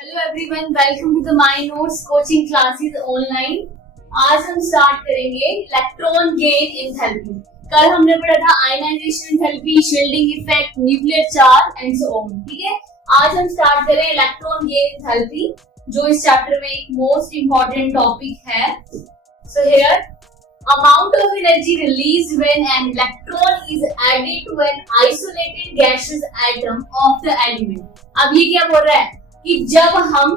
Hello everyone, welcome to the my notes coaching classes online. आज हम start करेंगे electron gain enthalpy. कल हमने पढ़ा था ionisation enthalpy, shielding effect, nuclear charge and so on. ठीक है, आज हम स्टार्ट करें इलेक्ट्रॉन गेन एंथैल्पी, जो इस चैप्टर में एक मोस्ट इंपॉर्टेंट टॉपिक है। So here amount of energy released when an electron is added to an isolated gaseous atom of the element। अब ये क्या बोल रहा है कि जब हम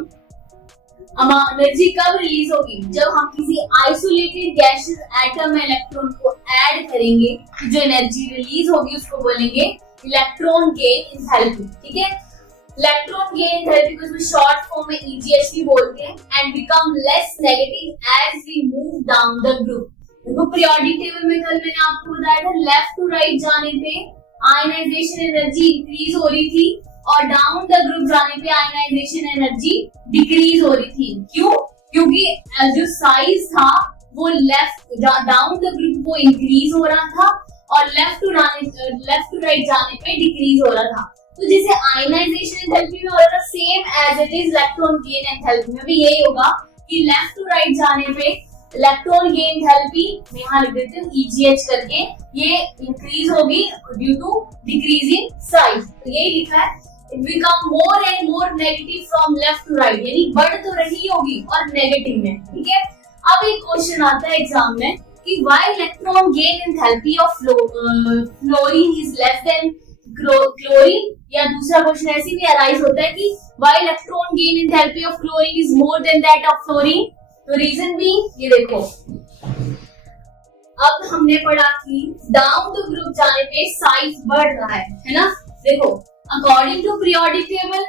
एनर्जी कब रिलीज होगी, जब हम किसी आइसोलेटेड गैसियस एटम में इलेक्ट्रॉन को ऐड करेंगे, जो एनर्जी रिलीज होगी उसको बोलेंगे इलेक्ट्रॉन गेन एंथैल्पी। ठीक है, इलेक्ट्रॉन गेन एंथैल्पी को शॉर्ट फॉर्म में EGHP बोलते हैं and become less negative as we move down the group. देखो पीरियोडिक टेबल में कल मैंने आपको बताया था, लेफ्ट टू राइट जाने पे आयनाइजेशन एनर्जी इंक्रीज हो रही थी और डाउन द ग्रुप जाने पे आयनाइजेशन एनर्जी डिक्रीज हो रही थी। क्यों? क्योंकि जो साइज था वो लेफ्ट डाउन द ग्रुप वो इंक्रीज हो रहा था और लेफ्ट टू राइट जाने पे डिक्रीज हो रहा था। तो जैसे आयनाइजेशन एंथैल्पी में हो रहा था, same as it is electron gain enthalpy में भी यही होगा कि लेफ्ट टू राइट जाने पे इलेक्ट्रॉन गेन एंथैल्पी में यहाँ लिख देते हैं EGH करके, ये इंक्रीज होगी due to decrease in size. यही लिखा है, it become more and more negative from left to right, यानी बढ़ तो रही होगी और नेगेटिव में। ठीक है, अब एक क्वेश्चन आता है एग्जाम में कि why electron gain enthalpy of fluorine is less than chlorine, या दूसरा क्वेश्चन ऐसे भी अराइज होता है कि why electron gain enthalpy of chlorine is more than that of fluorine. तो रीजन भी ये देखो, अब हमने पढ़ा कि डाउन द ग्रुप जाने पे साइज बढ़ रहा है ना। देखो according to periodic table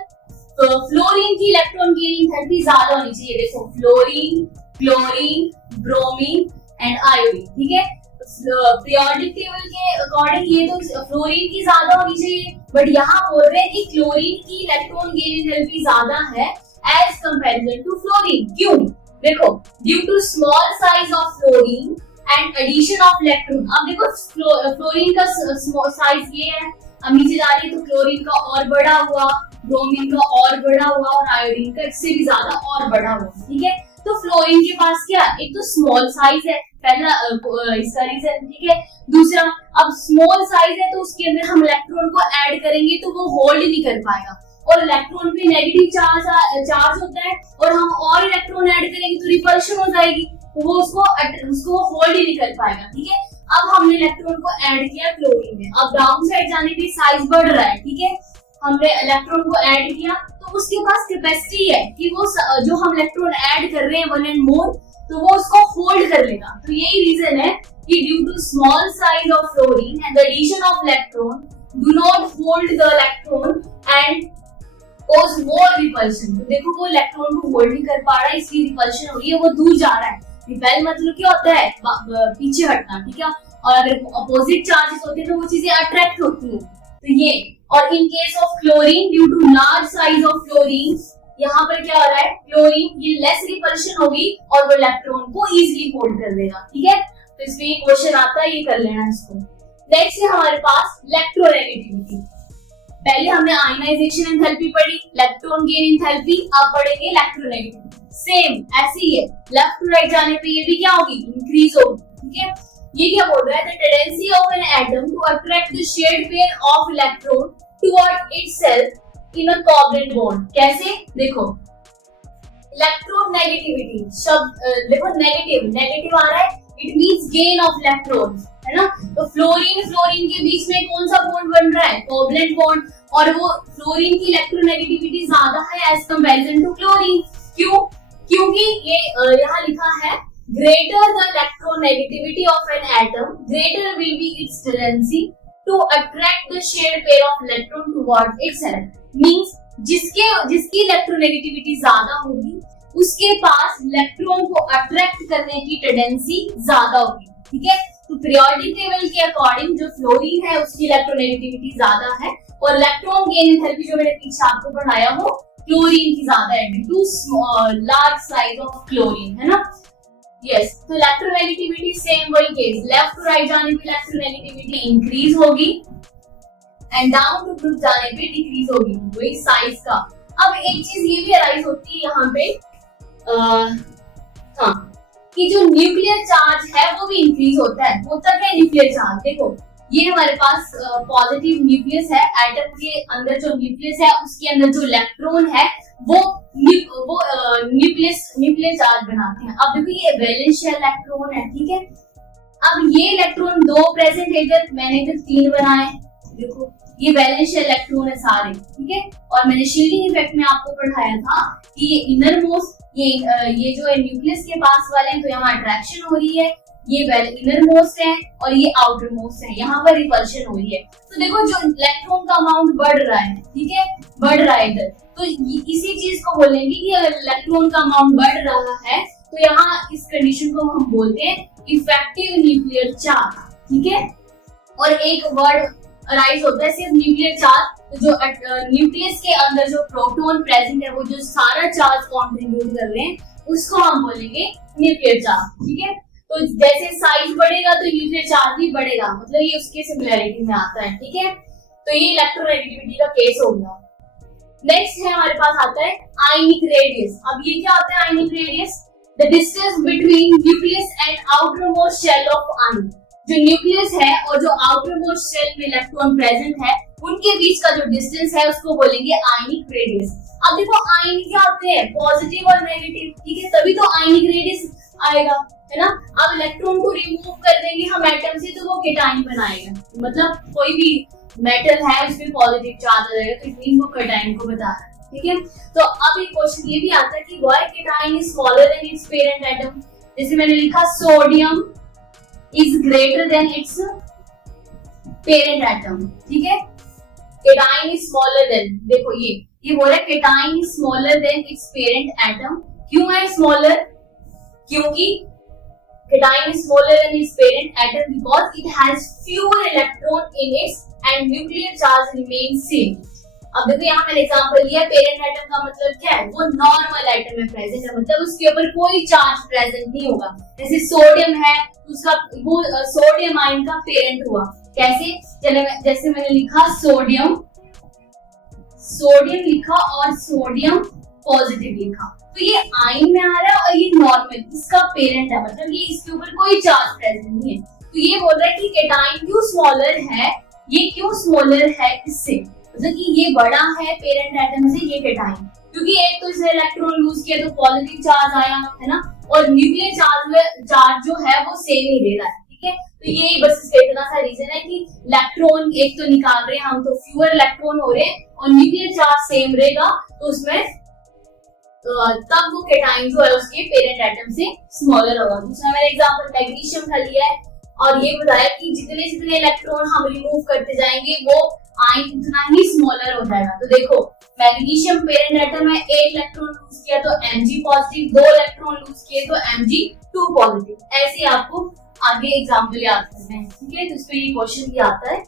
fluorine की इलेक्ट्रॉन गेन एंथैल्पी ज्यादा होनी चाहिए। देखो fluorine, chlorine, bromine and iodine. ठीक है, पीरियोडिक टेबल के अकॉर्डिंग ये तो फ्लोरीन की ज्यादा होनी चाहिए, बट यहाँ बोल रहे हैं कि क्लोरीन की इलेक्ट्रॉन गेन एंथैल्पी ज्यादा है एज कंपैरिजन टू फ्लोरीन। क्यों? देखो due to small size of fluorine and addition of electron. अब देखो फ्लोरीन का साइज ये है, अब नीचे जा रही है तो क्लोरीन का और बड़ा हुआ, ब्रोमीन का और बड़ा हुआ और आयोडीन का इससे भी ज्यादा और बड़ा हुआ। ठीक है, तो फ्लोरीन के पास क्या, एक तो स्मॉल साइज है, पहला इसका रीजन। ठीक है, दूसरा अब स्मॉल साइज है तो उसके अंदर हम इलेक्ट्रॉन को ऐड करेंगे तो वो होल्ड नहीं कर पाएगा, और इलेक्ट्रॉन पे नेगेटिव चार्ज होता है और हम और इलेक्ट्रॉन ऐड करेंगे तो रिपल्शन हो जाएगी, तो वो उसको होल्ड ही नहीं कर पाएगा। ठीक है, अब हमने इलेक्ट्रॉन को ऐड किया क्लोरीन में, अब डाउन साइड जाने पे साइज बढ़ रहा है। ठीक है, हमने इलेक्ट्रॉन को ऐड किया तो उसके पास कैपेसिटी है कि वो जो हम इलेक्ट्रॉन ऐड कर रहे हैं 1 and more, तो वो उसको होल्ड कर लेगा। तो यही रीजन है कि due to small size of fluorine and the addition of electron do not hold the electron and cause more repulsion। तो देखो वो इलेक्ट्रॉन को होल्ड नहीं कर पा रहा है, इसलिए रिपल्शन हो रही है, वो दूर जा रहा है। रिपेल मतलब क्या होता है, पीछे हटना। ठीक है, और अगर अपोजिट चार्जेस होते हैं तो वो चीजें अट्रैक्ट होती हैं। तो ये, और in case of chlorine due to large size of fluorine, यहाँ पर क्या हो रहा है, क्लोरीन ये लेस रिपल्शन होगी और वो इलेक्ट्रॉन को इजीली होल्ड कर लेगा। ठीक है, तो इसलिए क्वेश्चन आता है, ये कर लेना इसको। नेक्स्ट है हमारे पास इलेक्ट्रोनेगेटिविटी। पहले हमने आयनाइजेशन एंथैल्पी पढ़ी, इलेक्ट्रॉन गेन एंथैल्पी, अब पढ़ेंगे इलेक्ट्रोनेगेटिविटी। सेम ऐसे ही है, लेफ्ट टू राइट जाने पे ये भी क्या होगी, इंक्रीज होगी। ठीक है, ये क्या बोल रहा है, the tendency of an atom to attract the shared pair of electron toward itself in a covalent bond. कैसे? देखो इलेक्ट्रोनेगेटिविटी शब्द देखो, नेगेटिव आ रहा है, it means gain of electrons, है ना। तो फ्लोरीन के बीच में कौन सा बॉन्ड बन रहा है, कोवलेंट बॉन्ड, और वो फ्लोरीन की इलेक्ट्रोनेगेटिविटी ज्यादा है एज कंपैरिजन टू क्लोरीन। क्यों? क्योंकि ये यहाँ लिखा है greater the electronegativity of an atom greater will be its tendency to attract the shared pair of electron towards itself. Means जिसकी इलेक्ट्रोनेगेटिविटी ज्यादा होगी उसके पास इलेक्ट्रॉन को अट्रैक्ट करने की टेंडेंसी ज्यादा होगी। ठीक है, तो पीरियोडिक टेबल के अकॉर्डिंग जो फ्लोरीन है उसकी इलेक्ट्रोनेगेटिविटी ज्यादा है, और इलेक्ट्रॉन गेन एंथैल्पी जो मैंने पीछे आपको पढ़ाया वो क्लोरीन की ज्यादा है due to large size of chlorine, है ना। यस, तो इलेक्ट्रोनेगेटिविटी सेम वही केस, लेफ्ट टू राइट जाने पे इलेक्ट्रोनेगेटिविटी इंक्रीज होगी एंड डाउन टू ग्रुप जाने पे डिक्रीज होगी, वही साइज का। अब एक चीज ये भी अराइज होती है यहाँ पे हाँ, कि जो न्यूक्लियर चार्ज है वो भी इंक्रीज होता है। होता क्या है न्यूक्लियर चार्ज, देखो ये हमारे पास पॉजिटिव न्यूक्लियस है, एटम के अंदर जो न्यूक्लियस है उसके अंदर जो इलेक्ट्रॉन है वो न्यूक्लियर चार्ज बनाते हैं। अब देखो ये वैलेंशियल इलेक्ट्रॉन है, ठीक है। अब ये इलेक्ट्रॉन दो प्रेजेंट है इधर, मैंने इधर 3 बनाए, देखो ये वैलेंशियल इलेक्ट्रॉन है सारे, ठीक है। और मैंने शील्डिंग इफेक्ट में आपको पढ़ाया था कि ये इनर मोस्ट, ये जो है न्यूक्लियस के पास वाले हैं तो यहाँ अट्रैक्शन हो रही है, ये इनर मोस्ट है और ये आउटर मोस्ट है, यहाँ पर रिपल्शन हो रही है। तो देखो जो इलेक्ट्रॉन का अमाउंट बढ़ रहा है, ठीक है, बढ़ रहा है इधर, तो इसी चीज को बोलेंगे कि अगर इलेक्ट्रॉन का अमाउंट बढ़ रहा है तो यहाँ इस कंडीशन को हम बोलते हैं इफेक्टिव न्यूक्लियर चार्ज, ठीक है। और एक वर्ड अराइज होता है सिर्फ न्यूक्लियर चार्ज, तो जो न्यूक्लियस के अंदर जो प्रोटॉन प्रेजेंट है वो जो सारा चार्ज कंट्रीब्यूट कर रहे हैं उसको हम बोलेंगे न्यूक्लियर चार्ज, ठीक है। तो जैसे साइज बढ़ेगा तो न्यूक्लियर चार्ज भी बढ़ेगा, मतलब ये उसके सिमिलरिटी में आता है, ठीक है। तो ये इलेक्ट्रोनेगेटिविटी का केस हो गया। नेक्स्ट है हमारे पास आता है आयनिक रेडियस। अब ये क्या होता है ionic radius? The distance between nucleus and outer most shell of ion. जो न्यूक्लियस है और जो आउटर मोस्ट शेल में इलेक्ट्रॉन प्रेजेंट है उनके बीच का जो डिस्टेंस है उसको बोलेंगे आयनिक रेडियस। अब देखो आयन क्या होते हैं, पॉजिटिव और नेगेटिव, ठीक है, तभी तो आयनिक रेडियस आएगा, है ना। अब इलेक्ट्रॉन को रिमूव कर देंगे हम एटम से तो वो केटाइन बनाएगा, मतलब कोई भी मेटल है उसमें पॉजिटिव चार्ज आ जाएगा, तो इट मीन वो केटाइन को बता रहा है, ठीक है। तो अब एक क्वेश्चन ये भी आता है कि why cation is smaller than it's parent atom. जैसे मैंने लिखा sodium is greater than it's parent atom, ठीक है। केटाइन इज स्मॉलर देन, देखो ये बोल रहा है cation is smaller than it's parent atom. क्यों है स्मॉलर? क्योंकि cation is smaller than its parent atom because it has fewer electron in its and nuclear charge remains same. अब देखो यहाँ मैंने एग्जांपल लिया, पेरेंट एटम का मतलब क्या है, वो नॉर्मल एटम में प्रेजेंट है, मतलब उसके ऊपर कोई चार्ज प्रेजेंट नहीं होगा। जैसे सोडियम है उसका वो सोडियम आयन का पेरेंट हुआ, कैसे? जैसे मैंने लिखा सोडियम लिखा और सोडियम पॉजिटिव लिखा, तो ये आयन में आ रहा है और ये नॉर्मल इसका पेरेंट है, मतलब ये इसके ऊपर कोई चार्ज प्रेजेंट नहीं है। तो ये बोल रहा है कि केटाइन क्यों स्मॉलर है, ये क्यों स्मॉलर है इससे, मतलब कि ये बड़ा है पेरेंट एटम से ये केटाइन, क्योंकि एक तो इसने इलेक्ट्रॉन लूज किया तो पॉजिटिव चार्ज आया, है ना, और न्यूक्लियर चार्ज जो है वो सेम ही दे रहा है, ठीक है। तो ये बस इसका इतना सा रीजन है कि इलेक्ट्रॉन एक तो निकाल रहे हैं हम तो फ्यूअर इलेक्ट्रॉन हो रहे हैं और न्यूक्लियर चार्ज सेम रहेगा, तो उसमें तब वो केटाइन जो है उसके पेरेंट एटम से स्मॉलर होगा। दूसरा मैंने एग्जांपल मैग्नीशियम का लिया है और ये बताया कि जितने जितने इलेक्ट्रॉन हम रिमूव करते जाएंगे वो आयन उतना ही स्मॉलर हो जाएगा। तो देखो मैग्नीशियम पेरेंट एटम है, 1 इलेक्ट्रॉन लूज किया तो Mg पॉजिटिव, 2 इलेक्ट्रॉन लूज किए तो Mg2 पॉजिटिव। ऐसे आपको आगे एग्जांपल याद करना है, ठीक है। तो इस पे ये क्वेश्चन भी आता है।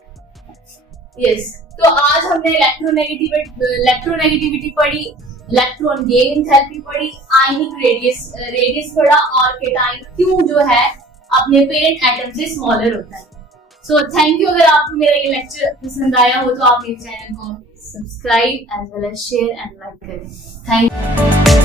यस, तो आज हमने इलेक्ट्रोनेगेटिविटी पढ़ी, इलेक्ट्रॉन गेन एंथैल्पी पढ़ी, आयनिक रेडियस पढ़ा और केटाइन क्यों जो है अपने पेरेंट एटम से स्मॉलर होता है। So thank you. अगर आपको मेरा ये लेक्चर पसंद आया हो तो आप मेरे चैनल को subscribe as well as share and like करें। Thank you.